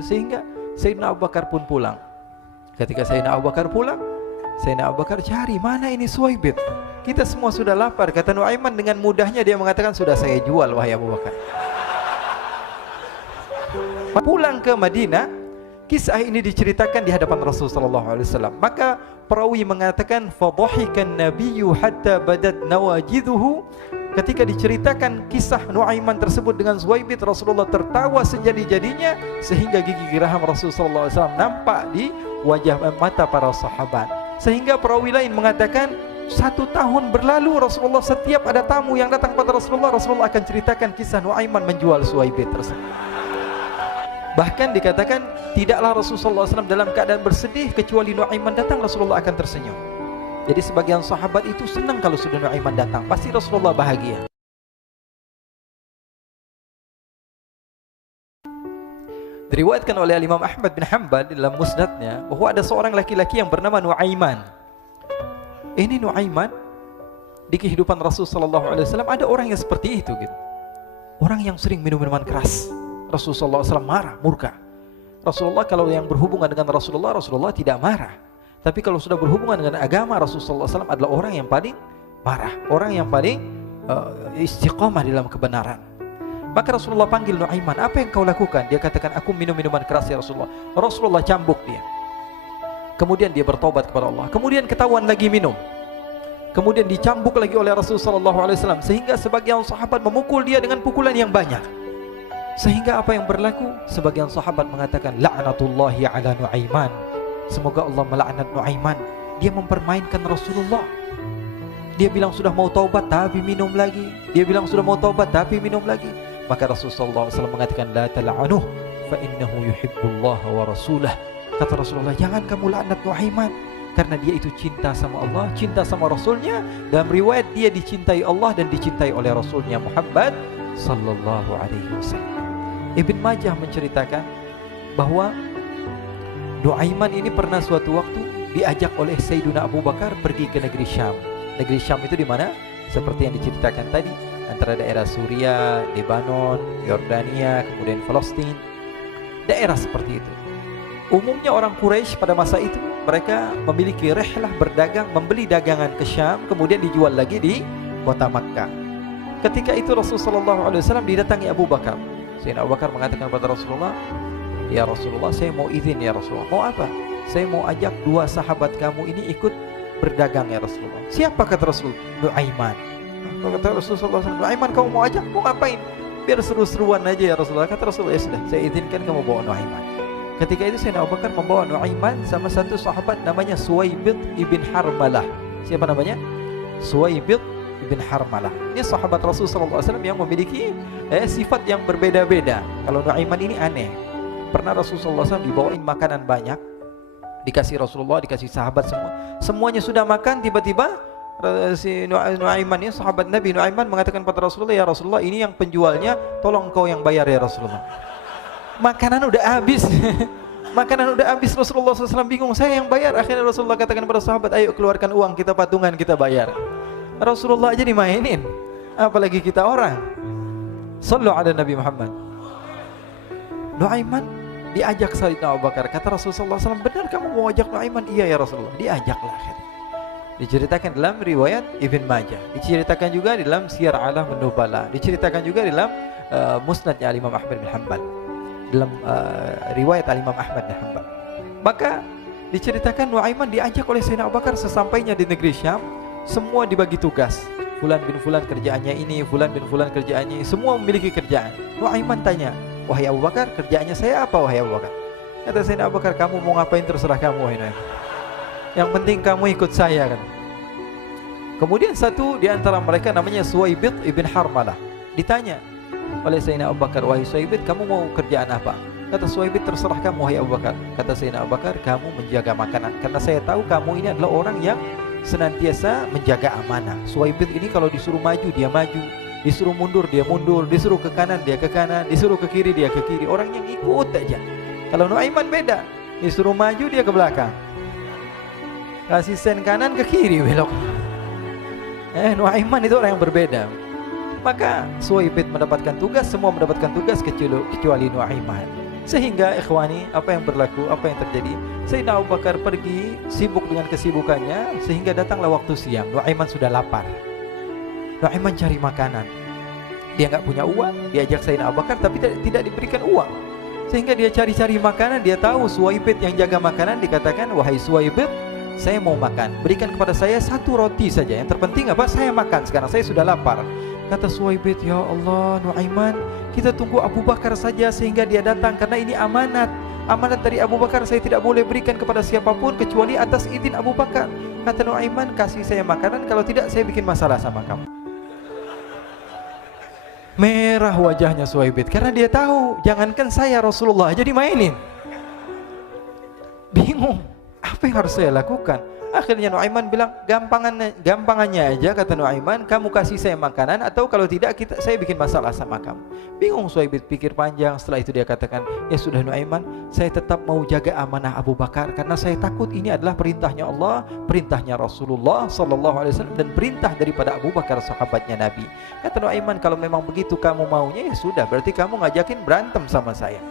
sehingga Sayyidina Abu Bakar pun pulang. Ketika Sayyidina Abu Bakar pulang, Sayyidina Abu Bakar cari, mana ini Suwaibit? Kita semua sudah lapar. Kata Nuaiman dengan mudahnya dia mengatakan, sudah saya jual wahai Abu Bakar. Pulang ke Madinah, kisah ini diceritakan di hadapan Rasulullah SAW. Maka perawi mengatakan, fadhahikan nabiyyu hatta badat nawajiduhu. Ketika diceritakan kisah Nuaiman tersebut dengan Suwaibit, Rasulullah tertawa sejadi-jadinya sehingga gigi geraham Rasulullah SAW nampak di wajah mata para sahabat. Sehingga perawi lain mengatakan, 1 tahun berlalu Rasulullah setiap ada tamu yang datang pada Rasulullah, Rasulullah akan ceritakan kisah Nuaiman menjual Suwaibit tersebut. Bahkan dikatakan tidaklah Rasulullah SAW dalam keadaan bersedih kecuali Nuaiman datang Rasulullah akan tersenyum. Jadi sebagian sahabat itu senang kalau sudah Nuaiman datang, pasti Rasulullah bahagia. Diriwayatkan oleh Imam Ahmad bin Hanbal dalam musnadnya bahwa ada seorang laki-laki yang bernama Nuaiman. Ini Nuaiman di kehidupan Rasulullah SAW ada orang yang seperti itu gitu. Orang yang sering minum minuman keras. Rasulullah SAW marah, murka. Rasulullah kalau yang berhubungan dengan Rasulullah tidak marah. Tapi kalau sudah berhubungan dengan agama, Rasulullah SAW adalah orang yang paling marah, orang yang paling istiqamah dalam kebenaran. Maka Rasulullah panggil Nuaiman, apa yang kau lakukan? Dia katakan, aku minum minuman keras ya Rasulullah. Rasulullah cambuk dia. Kemudian dia bertobat kepada Allah. Kemudian ketahuan lagi minum. Kemudian dicambuk lagi oleh Rasulullah SAW, sehingga sebagian sahabat memukul dia dengan pukulan yang banyak. Sehingga apa yang berlaku? Sebagian sahabat mengatakan, la'natullahi ala Nuaiman. Semoga Allah melaknat Nuaiman. Dia mempermainkan Rasulullah. Dia bilang sudah mau taubat tapi minum lagi. Dia bilang sudah mau taubat tapi minum lagi. Maka Rasulullah SAW mengatakan, la tal'anuh fa innahu yuhibbullaha wa rasulah. Kata Rasulullah, jangan kamu laknat Nuaiman, karena dia itu cinta sama Allah, cinta sama Rasulnya. Dalam riwayat dia dicintai Allah dan dicintai oleh Rasulnya Muhammad sallallahu alaihi wasallam. Ibn Majah menceritakan bahwa Nuaiman ini pernah suatu waktu diajak oleh Sayyidina Abu Bakar pergi ke negeri Syam. Negeri Syam itu di mana? Seperti yang diceritakan tadi, antara daerah Suriah, Lebanon, Yordania, kemudian Palestina. Daerah seperti itu. Umumnya orang Quraisy pada masa itu mereka memiliki rihlah berdagang, membeli dagangan ke Syam, kemudian dijual lagi di kota Makkah. Ketika itu Rasulullah SAW didatangi Abu Bakar. Sayyidina Abu Bakar mengatakan kepada Rasulullah, ya Rasulullah, saya mau izin ya Rasulullah. Mau apa? Saya mau ajak 2 sahabat kamu ini ikut berdagang ya Rasulullah. Siapa kata Rasul? Nuaiman. Kata Rasulullah SAW, Nuaiman kamu mau ajak? Mau ngapain? Biar seru-seruan aja ya Rasulullah. Kata Rasulullah, ya sudah, saya izinkan kamu bawa Nuaiman. Ketika itu Sayyidina Abu Bakar membawa Nuaiman sama satu sahabat namanya Suwaibit ibn Harmalah. Siapa namanya? Suwaibit ibn Harmalah. Ini sahabat Rasulullah SAW yang memiliki sifat yang berbeda-beda. Kalau Nuaiman ini aneh. Pernah Rasulullah SAW dibawain makanan banyak, dikasih Rasulullah, dikasih sahabat semua. Semuanya sudah makan, tiba-tiba si Nuaiman ini, sahabat Nabi Nuaiman mengatakan kepada Rasulullah, ya Rasulullah, ini yang penjualnya, tolong kau yang bayar ya Rasulullah. Makanan udah habis. Makanan udah habis, Rasulullah SAW bingung, saya yang bayar. Akhirnya Rasulullah katakan kepada sahabat, ayo keluarkan uang, kita patungan, kita bayar. Rasulullah aja dimainin, apalagi kita orang. Sallu ala Nabi Muhammad. Nuaiman diajak Sayyidina Abu Bakar. Kata Rasulullah SAW, benar kamu mau ajak Nuaiman? Iya ya Rasulullah. Diajaklah akhirnya. Diceritakan dalam riwayat Ibn Majah, diceritakan juga dalam Siyar A'lam An-Nubala, diceritakan juga dalam musnadnya Imam Ahmad bin Hanbal, dalam riwayat Imam Ahmad bin Hanbal. Maka diceritakan Nuaiman diajak oleh Sayyidina Abu Bakar. Sesampainya di negeri Syam, semua dibagi tugas. Fulan bin Fulan kerjaannya ini, Fulan bin Fulan kerjaannya ini, semua memiliki kerjaan. Nuaiman tanya, wahai Abu Bakar, kerjaannya saya apa wahai Abu Bakar? Kata Sayyidina Abu Bakar, kamu mau ngapain terserah kamu wahai Nuaiman. Yang penting kamu ikut saya kan. Kemudian satu di antara mereka namanya Suwaibit ibn Harmalah ditanya oleh Sayyidina Abu Bakar, wahai Suwaibit, kamu mau kerjaan apa? Kata Suwaibit, terserah kamu wahai Abu Bakar. Kata Sayyidina Abu Bakar, kamu menjaga makanan, karena saya tahu kamu ini adalah orang yang senantiasa menjaga amanah. Suwaibit ini kalau disuruh maju dia maju, disuruh mundur dia mundur, disuruh ke kanan dia ke kanan, disuruh ke kiri dia ke kiri. Orang yang ikut aja. Kalau Nuaiman beda, disuruh maju dia ke belakang, kasih sen kanan ke kiri belok. Nuaiman itu orang yang berbeda. Maka Suwaibit mendapatkan tugas, semua mendapatkan tugas kecuali Nuaiman. Sehingga ikhwani, apa yang berlaku, apa yang terjadi? Sayyidina Abu Bakar pergi sibuk dengan kesibukannya, sehingga datanglah waktu siang. Nuaiman sudah lapar. Nuaiman cari makanan. Dia nggak punya uang, diajak Sayyidina Abu Bakar tapi tidak diberikan uang. Sehingga dia cari-cari makanan, dia tahu Suwaibit yang jaga makanan, dikatakan, "Wahai Suwaibit, saya mau makan. Berikan kepada saya 1 roti saja. Yang terpenting apa? Saya makan sekarang, saya sudah lapar." Kata Suwaibit, "Ya Allah, Nuaiman, kita tunggu Abu Bakar saja sehingga dia datang, karena ini amanat. Amanat dari Abu Bakar, saya tidak boleh berikan kepada siapapun kecuali atas izin Abu Bakar." Kata Nuaiman, "Kasih saya makanan, kalau tidak saya bikin masalah sama kamu." Merah wajahnya Suwaibit karena dia tahu, jangankan saya, Rasulullah aja dimainin. Bingung, apa yang harus saya lakukan? Akhirnya Nuaiman bilang, gampangannya aja, kata Nuaiman, kamu kasih saya makanan, atau kalau tidak saya bikin masalah sama kamu. Bingung Suwaibit, pikir panjang. Setelah itu dia katakan, ya sudah Nuaiman, saya tetap mau jaga amanah Abu Bakar, karena saya takut ini adalah perintahnya Allah, perintahnya Rasulullah SAW, dan perintah daripada Abu Bakar, sahabatnya Nabi. Kata Nuaiman, kalau memang begitu kamu maunya, ya sudah, berarti kamu ngajakin berantem sama saya.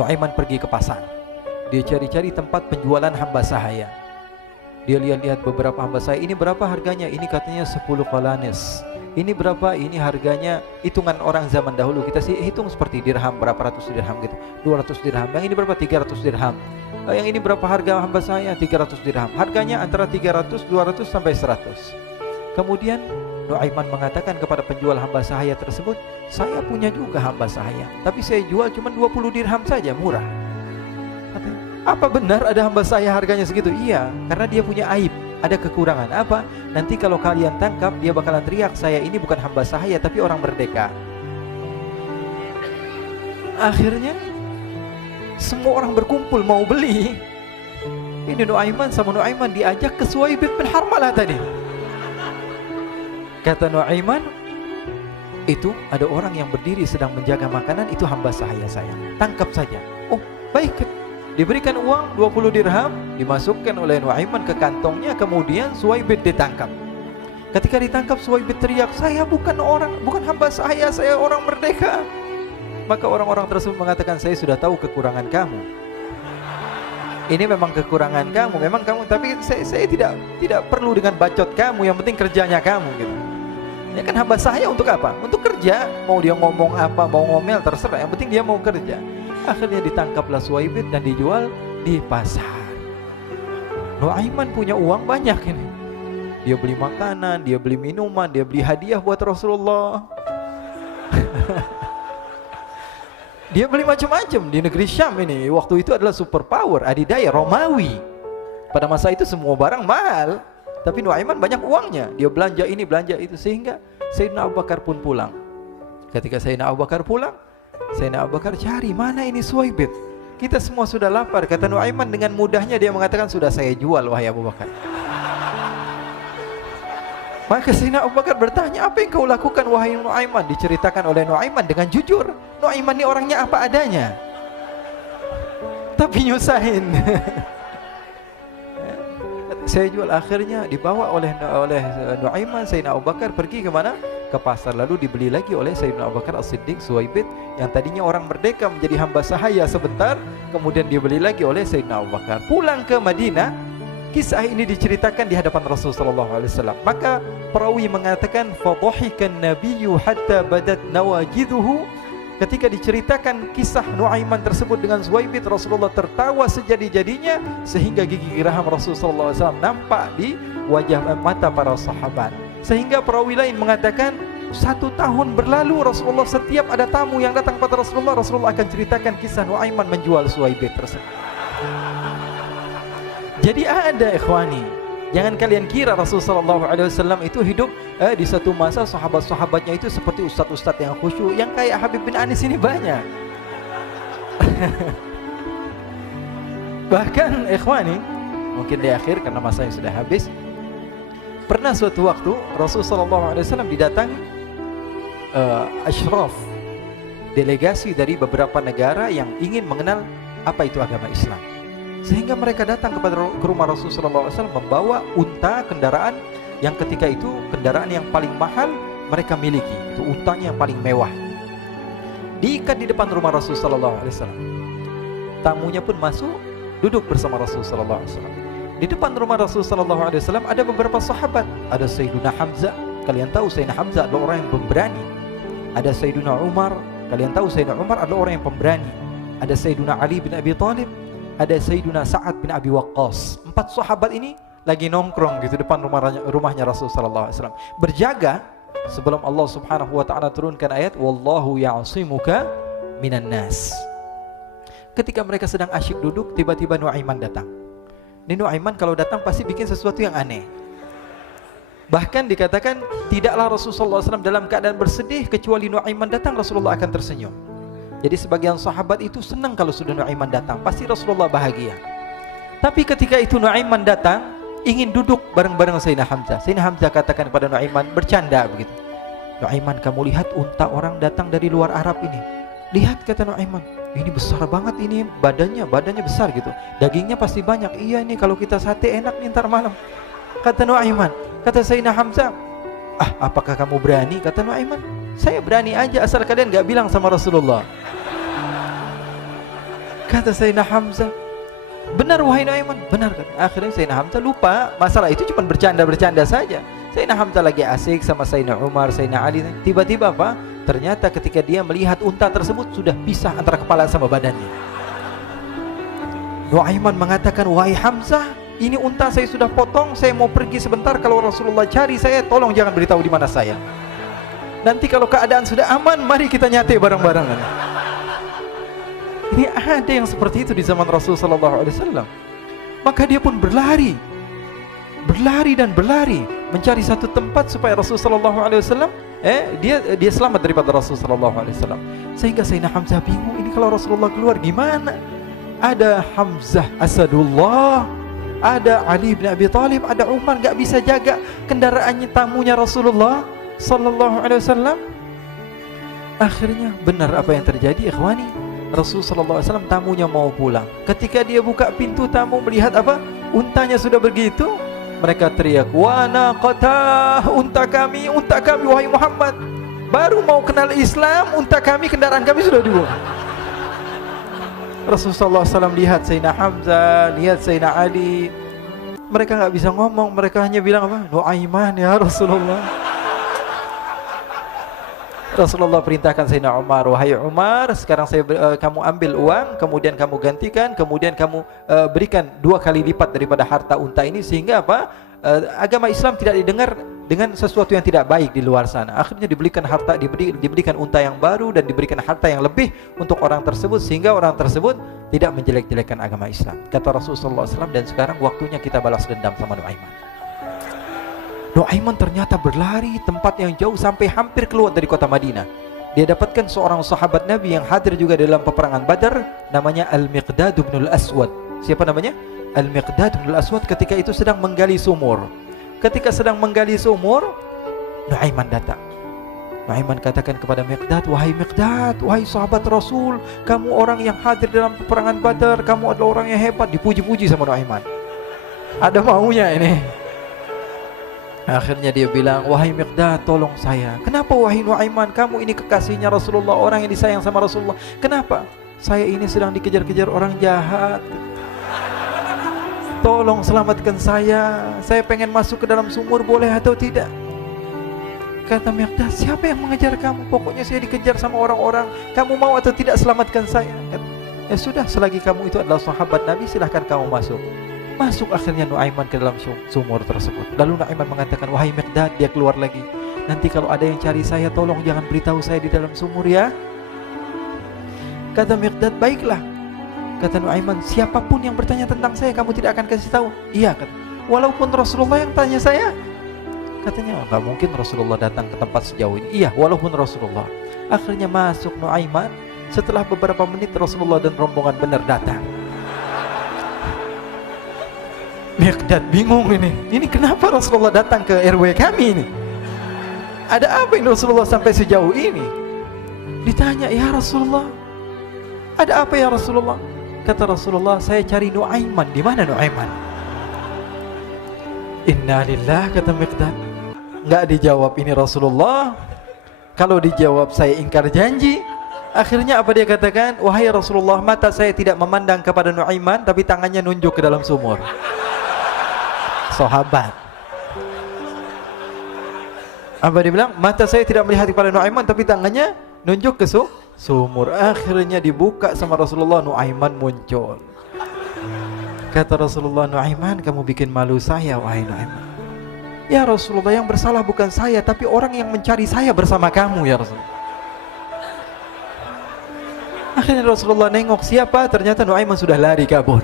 Nuaiman pergi ke pasar. Dia cari-cari tempat penjualan hamba sahaya. Dia lihat-lihat beberapa hamba sahaya. Ini berapa harganya? Ini katanya 10 qalanis. Ini berapa? Ini harganya hitungan orang zaman dahulu. Kita sih hitung seperti dirham, berapa ratus dirham gitu. 200 dirham. Yang ini berapa? 300 dirham. Yang ini berapa harga hamba sahaya? 300 dirham. Harganya antara 300, 200 sampai 100. Kemudian Nuaiman mengatakan kepada penjual hamba sahaya tersebut, saya punya juga hamba sahaya, tapi saya jual cuma 20 dirham saja, murah. Apa benar ada hamba saya harganya segitu? Iya, karena dia punya aib, ada kekurangan. Apa? Nanti kalau kalian tangkap, dia bakalan teriak, saya ini bukan hamba sahaya tapi orang merdeka. Akhirnya semua orang berkumpul mau beli. Ini Nuaiman sama Nuaiman diajak ke Suwaibit bin Harmalah tadi. Kata Nuaiman, itu ada orang yang berdiri sedang menjaga makanan, itu hamba sahaya saya, tangkap saja. Oh baik. Diberikan uang 20 dirham, dimasukkan oleh Nuaiman ke kantongnya, kemudian Suwaibit ditangkap. Ketika ditangkap, Suwaibit teriak, saya bukan hamba saya orang merdeka. Maka orang-orang tersebut mengatakan, saya sudah tahu kekurangan kamu. Ini memang kekurangan kamu, memang kamu, tapi saya tidak perlu dengan bacot kamu, yang penting kerjanya kamu gitu. Ya kan hamba saya untuk apa? Untuk kerja, mau dia ngomong apa, mau ngomel terserah, yang penting dia mau kerja. Akhirnya ditangkaplah Suwaibit dan dijual di pasar. Nuaiman punya uang banyak ini. Dia beli makanan, dia beli minuman, dia beli hadiah buat Rasulullah. Dia beli macam-macam di negeri Syam ini. Waktu itu adalah superpower, adidaya Romawi. Pada masa itu semua barang mahal, tapi Nuaiman banyak uangnya. Dia belanja ini, belanja itu, sehingga Sayyidina Abu Bakar pun pulang. Ketika Sayyidina Abu Bakar pulang, Sayyidina Abu Bakar cari, mana ini Suwaibit? Kita semua sudah lapar. Kata Nuaiman dengan mudahnya dia mengatakan, sudah saya jual wahai Abu Bakar. Maka Sayyidina Abu Bakar bertanya, apa yang kau lakukan wahai Nuaiman? Diceritakan oleh Nuaiman dengan jujur. Nuaiman ini orangnya apa adanya, tapi nyusahin. Saya jual. Akhirnya dibawa oleh Nuaiman, Sayyidina Abu Bakar pergi ke mana? Ke pasar. Lalu dibeli lagi oleh Sayyidina Abu Bakar As-Siddiq, Suwaibit yang tadinya orang merdeka menjadi hamba sahaya sebentar, kemudian dibeli lagi oleh Sayyidina Abu Bakar. Pulang ke Madinah, kisah ini diceritakan di hadapan Rasulullah SAW. Maka perawi mengatakan, fadhahikan nabiyyu hatta badat nawajiduhu. Ketika diceritakan kisah Nuaiman tersebut dengan Suwaibit, Rasulullah tertawa sejadi-jadinya sehingga gigi geraham Rasulullah SAW nampak di wajah mata para sahabat. Sehingga perawi lain mengatakan 1 tahun berlalu Rasulullah, setiap ada tamu yang datang kepada Rasulullah, Rasulullah akan ceritakan kisah Nuaiman menjual Suwaibit tersebut. Jadi ada ikhwani, jangan kalian kira Rasulullah SAW itu hidup di satu masa sahabat-sahabatnya itu seperti ustadz-ustadz yang khusyuk, yang kayak Habib bin Anis ini banyak. Bahkan ikhwani, mungkin di akhir karena masanya sudah habis, pernah suatu waktu Rasulullah SAW didatangi asyraf, delegasi dari beberapa negara yang ingin mengenal apa itu agama Islam. Sehingga mereka datang ke rumah Rasulullah SAW membawa unta, kendaraan yang ketika itu kendaraan yang paling mahal mereka miliki, itu untanya yang paling mewah. diikat di depan rumah Rasul sallallahu alaihi wasallam. Tamunya pun masuk, duduk bersama Rasul sallallahu alaihi wasallam. Di depan rumah Rasul sallallahu alaihi wasallam ada beberapa sahabat. Ada Sayyiduna Hamzah. Kalian tahu Sayyidina Hamzah adalah orang yang pemberani. Ada Sayyiduna Umar. Kalian tahu Sayyidina Umar adalah orang yang pemberani. Ada Sayyiduna Ali bin Abi Thalib. Ada Sayyiduna Sa'ad bin Abi Waqqas. 4 sahabat ini lagi nongkrong gitu depan rumahnya Rasul sallallahu alaihi wasallam, berjaga sebelum Allah Subhanahu wa taala turunkan ayat wallahu ya'simuka minan nas. Ketika mereka sedang asyik duduk, tiba-tiba Nuaiman datang. Ini Nuaiman kalau datang pasti bikin sesuatu yang aneh. Bahkan dikatakan tidaklah Rasulullah SAW dalam keadaan bersedih, kecuali Nuaiman datang Rasulullah akan tersenyum. Jadi sebagian sahabat itu senang kalau sudah Nuaiman datang, pasti Rasulullah bahagia. Tapi ketika itu Nuaiman datang, ingin duduk bareng-bareng Sayyidina Hamzah. Sayyidina Hamzah katakan kepada Nuaiman, bercanda begitu. Nuaiman, kamu lihat unta orang datang dari luar Arab ini. Lihat, kata Nuaiman, ini besar banget ini, badannya besar gitu. Dagingnya pasti banyak. Iya, ini kalau kita sate enak nih ntar malam. Kata Nuaiman. Kata Sayyidina Hamzah, apakah kamu berani? Kata Nuaiman, saya berani aja asal kalian gak bilang sama Rasulullah. Kata Sayyidina Hamzah, benar wahai Nuaiman, benar kan? Akhirnya Sayyidina Hamzah lupa masalah itu, cuma bercanda-bercanda saja. Sayyidina Hamzah lagi asik sama Sayyidina Umar, Sayyidina Ali. Tiba-tiba apa? Ternyata ketika dia melihat unta tersebut sudah pisah antara kepala sama badannya. Nuaiman mengatakan, wahai Hamzah, ini unta saya sudah potong, saya mau pergi sebentar. Kalau Rasulullah cari saya, tolong jangan beritahu di mana saya. Nanti kalau keadaan sudah aman, mari kita nyate bareng-barengan. Ini ada yang seperti itu di zaman Rasul sallallahu alaihi wasallam. Maka dia pun berlari dan berlari mencari satu tempat supaya Rasul sallallahu alaihi wasallam dia selamat daripada Rasul sallallahu alaihi wasallam. Sehingga Sayyidina Hamzah bingung, ini kalau Rasulullah keluar gimana? Ada Hamzah Asadullah, ada Ali bin Abi Thalib, ada Umar, gak bisa jaga kendaraannya tamunya Rasulullah sallallahu alaihi wasallam. Akhirnya benar apa yang terjadi, ikhwani. Rasul sallallahu alaihi wasallam tamunya mau pulang. Ketika dia buka pintu tamu melihat apa? Untanya sudah begitu. Mereka teriak, "Wa naqata, unta kami wahai Muhammad. Baru mau kenal Islam, unta kami, kendaraan kami sudah dibuang." Rasul sallallahu alaihi wasallam lihat Sayyidina Hamzah, lihat Sayyidina Ali. Mereka enggak bisa ngomong, mereka hanya bilang apa? Nuaiman ya Rasulullah. Rasulullah perintahkan Sayyidina Umar, wahai Umar, sekarang kamu ambil uang, kemudian kamu gantikan, kemudian kamu berikan 2 kali lipat daripada harta unta ini, sehingga apa? Agama Islam tidak didengar dengan sesuatu yang tidak baik di luar sana. Akhirnya diberikan harta, diberikan unta yang baru dan diberikan harta yang lebih untuk orang tersebut, sehingga orang tersebut tidak menjelek-jelekan agama Islam. Kata Rasulullah SAW, dan sekarang waktunya kita balas dendam sama Nuaiman. Nuaiman ternyata berlari tempat yang jauh sampai hampir keluar dari kota Madinah. Dia dapatkan seorang sahabat Nabi yang hadir juga dalam peperangan Badar, namanya Al-Miqdad bin Al-Aswad. Siapa namanya? Al-Miqdad bin Al-Aswad ketika itu sedang menggali sumur. Ketika sedang menggali sumur, Nuaiman datang. Nuaiman katakan kepada Miqdad, wahai Miqdad, wahai sahabat Rasul, kamu orang yang hadir dalam peperangan Badar, kamu adalah orang yang hebat. Dipuji-puji sama Nuaiman. Ada maunya ini. Akhirnya dia bilang, wahai Miqdad, tolong saya. Kenapa wahai Nuaiman? Kamu ini kekasihnya Rasulullah, orang yang disayang sama Rasulullah. Kenapa? Saya ini sedang dikejar-kejar orang jahat. Tolong selamatkan saya. Saya pengen masuk ke dalam sumur, boleh atau tidak? Kata Miqdad, siapa yang mengejar kamu? Pokoknya saya dikejar sama orang-orang. Kamu mau atau tidak selamatkan saya? Kata, ya sudah, selagi kamu itu adalah sahabat Nabi, silahkan kamu masuk. Masuk akhirnya Nuaiman ke dalam sumur tersebut. Lalu Nuaiman mengatakan, wahai Miqdad, dia keluar lagi. Nanti kalau ada yang cari saya, tolong jangan beritahu saya di dalam sumur ya. Kata Miqdad, baiklah. Kata Nuaiman, siapapun yang bertanya tentang saya, kamu tidak akan kasih tahu. Iya, kata. Walaupun Rasulullah yang tanya saya. Katanya, enggak mungkin Rasulullah datang ke tempat sejauh ini. Iya, walaupun Rasulullah. Akhirnya masuk Nuaiman. Setelah beberapa menit Rasulullah dan rombongan benar datang. Miqdad bingung ini. Ini kenapa Rasulullah datang ke RW kami ini? Ada apa ini Rasulullah sampai sejauh ini? Ditanya, ya Rasulullah, ada apa ya Rasulullah? Kata Rasulullah, saya cari Nuaiman. Di mana Nuaiman? Innalillah, kata Miqdad. Enggak dijawab ini Rasulullah. Kalau dijawab saya ingkar janji. Akhirnya apa dia katakan? Wahai Rasulullah, mata saya tidak memandang kepada Nuaiman, tapi tangannya nunjuk ke dalam sumur. Sahabat. Apa dia bilang? Mata saya tidak melihat kepada Nuaiman, tapi tangannya nunjuk ke sumur. Akhirnya dibuka sama Rasulullah, Nuaiman muncul. Kata Rasulullah, Nuaiman, kamu bikin malu saya, wahai Nuaiman. Ya Rasulullah, yang bersalah bukan saya, tapi orang yang mencari saya bersama kamu, ya Rasulullah. Akhirnya Rasulullah nengok, siapa? Ternyata Nuaiman sudah lari kabur.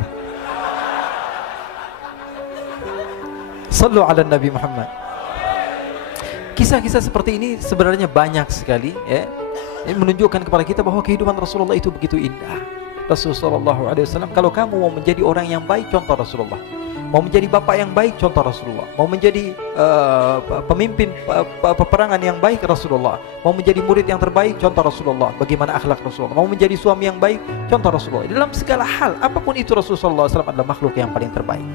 Sallu ala Nabi Muhammad. Kisah-kisah seperti ini sebenarnya banyak sekali, ya. Ini menunjukkan kepada kita bahwa kehidupan Rasulullah itu begitu indah. Rasulullah SAW, kalau kamu mau menjadi orang yang baik, contoh Rasulullah. Mau menjadi bapak yang baik, contoh Rasulullah. Mau menjadi pemimpin peperangan yang baik, Rasulullah. Mau menjadi murid yang terbaik, contoh Rasulullah. Bagaimana akhlak Rasulullah. Mau menjadi suami yang baik, contoh Rasulullah. Dalam segala hal, apapun itu, Rasulullah SAW adalah makhluk yang paling terbaik.